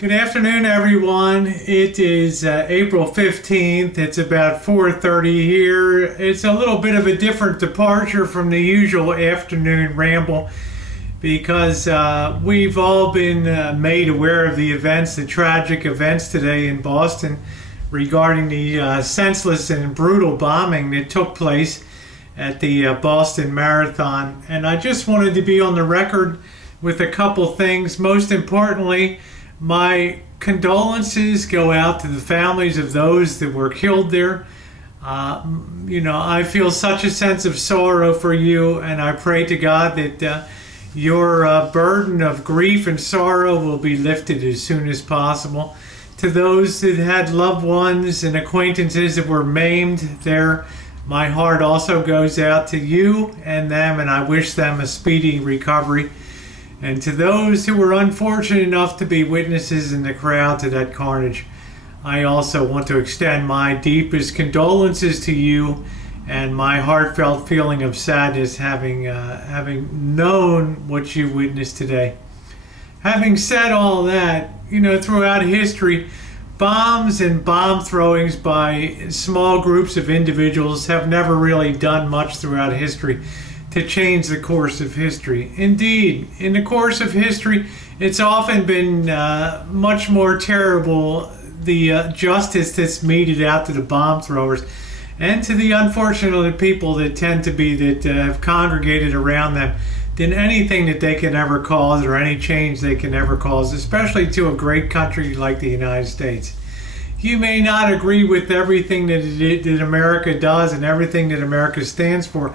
Good afternoon, everyone. It is April 15th. It's about 4:30 here. It's a little bit of a different departure from the usual afternoon ramble because we've all been made aware of the events, the tragic events today in Boston regarding the senseless and brutal bombing that took place at the Boston Marathon. And I just wanted to be on the record with a couple things. Most importantly, my condolences go out to the families of those that were killed there. I feel such a sense of sorrow for you, and I pray to God that your burden of grief and sorrow will be lifted as soon as possible. To those that had loved ones and acquaintances that were maimed there, my heart also goes out to you and them, and I wish them a speedy recovery. And to those who were unfortunate enough to be witnesses in the crowd to that carnage, I also want to extend my deepest condolences to you and my heartfelt feeling of sadness having known what you witnessed today. Having said all that, throughout history, bombs and bomb throwings by small groups of individuals have never really done much throughout history to change the course of history. Indeed, in the course of history, it's often been much more terrible, the justice that's meted out to the bomb throwers and to the unfortunate people that tend to be that have congregated around them, than anything that they can ever cause or any change they can ever cause, especially to a great country like the United States. You may not agree with everything that America does and everything that America stands for,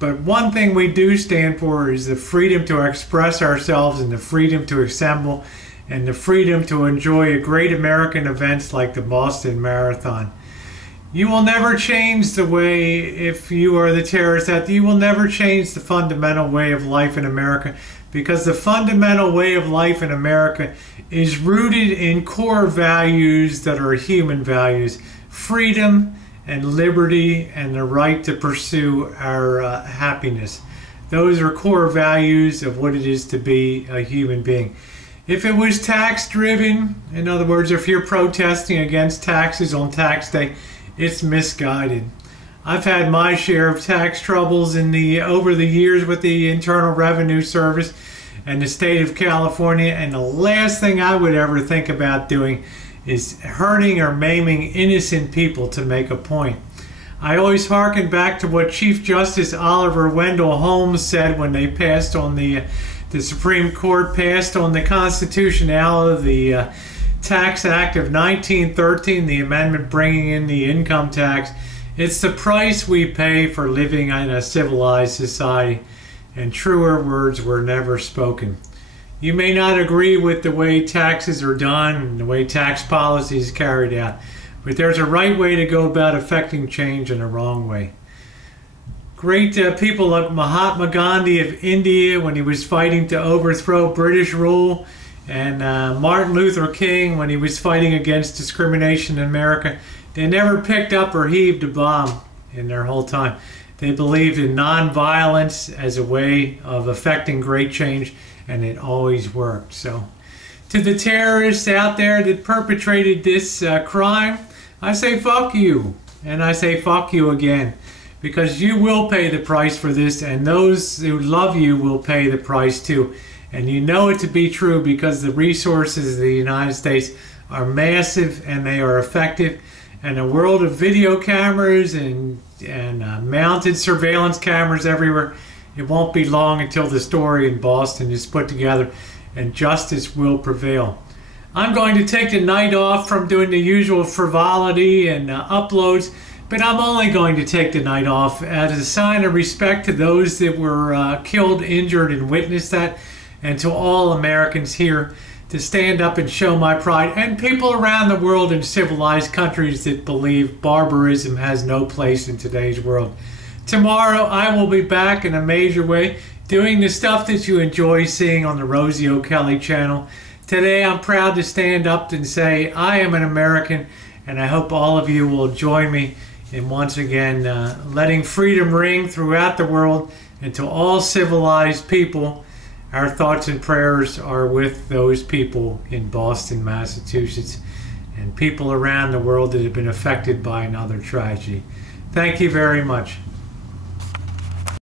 but one thing we do stand for is the freedom to express ourselves and the freedom to assemble and the freedom to enjoy a great American events like the Boston Marathon. You will never change the way, if you are the terrorist, that you will never change the fundamental way of life in America, because the fundamental way of life in America is rooted in core values that are human values: freedom and liberty and the right to pursue our happiness. Those are core values of what it is to be a human being. If it was tax driven, in other words, if you're protesting against taxes on tax day, it's misguided. I've had my share of tax troubles over the years with the Internal Revenue Service and the state of California, and the last thing I would ever think about doing is hurting or maiming innocent people to make a point. I always hearken back to what Chief Justice Oliver Wendell Holmes said when they passed on the Supreme Court passed on the constitutionality of the Tax Act of 1913, the amendment bringing in the income tax. It's the price we pay for living in a civilized society, and truer words were never spoken. You may not agree with the way taxes are done and the way tax policy is carried out, but there's a right way to go about affecting change and a wrong way. Great people like Mahatma Gandhi of India when he was fighting to overthrow British rule, and Martin Luther King when he was fighting against discrimination in America, they never picked up or heaved a bomb in their whole time. They believed in nonviolence as a way of affecting great change, and it always worked. So, to the terrorists out there that perpetrated this crime, I say fuck you, and I say fuck you again, because you will pay the price for this, and those who love you will pay the price too. And you know it to be true because the resources of the United States are massive and they are effective. And a world of video cameras and mounted surveillance cameras everywhere, it won't be long until the story in Boston is put together and justice will prevail. I'm going to take the night off from doing the usual frivolity and uploads, but I'm only going to take the night off as a sign of respect to those that were killed, injured, and witnessed that, and to all Americans here, to stand up and show my pride, and people around the world in civilized countries that believe barbarism has no place in today's world. Tomorrow I will be back in a major way doing the stuff that you enjoy seeing on the Rosie O'Kelly channel. Today I'm proud to stand up and say I am an American, and I hope all of you will join me in once again letting freedom ring throughout the world, and to all civilized people, Our thoughts and prayers are with those people in Boston, Massachusetts, and people around the world that have been affected by another tragedy. Thank you very much.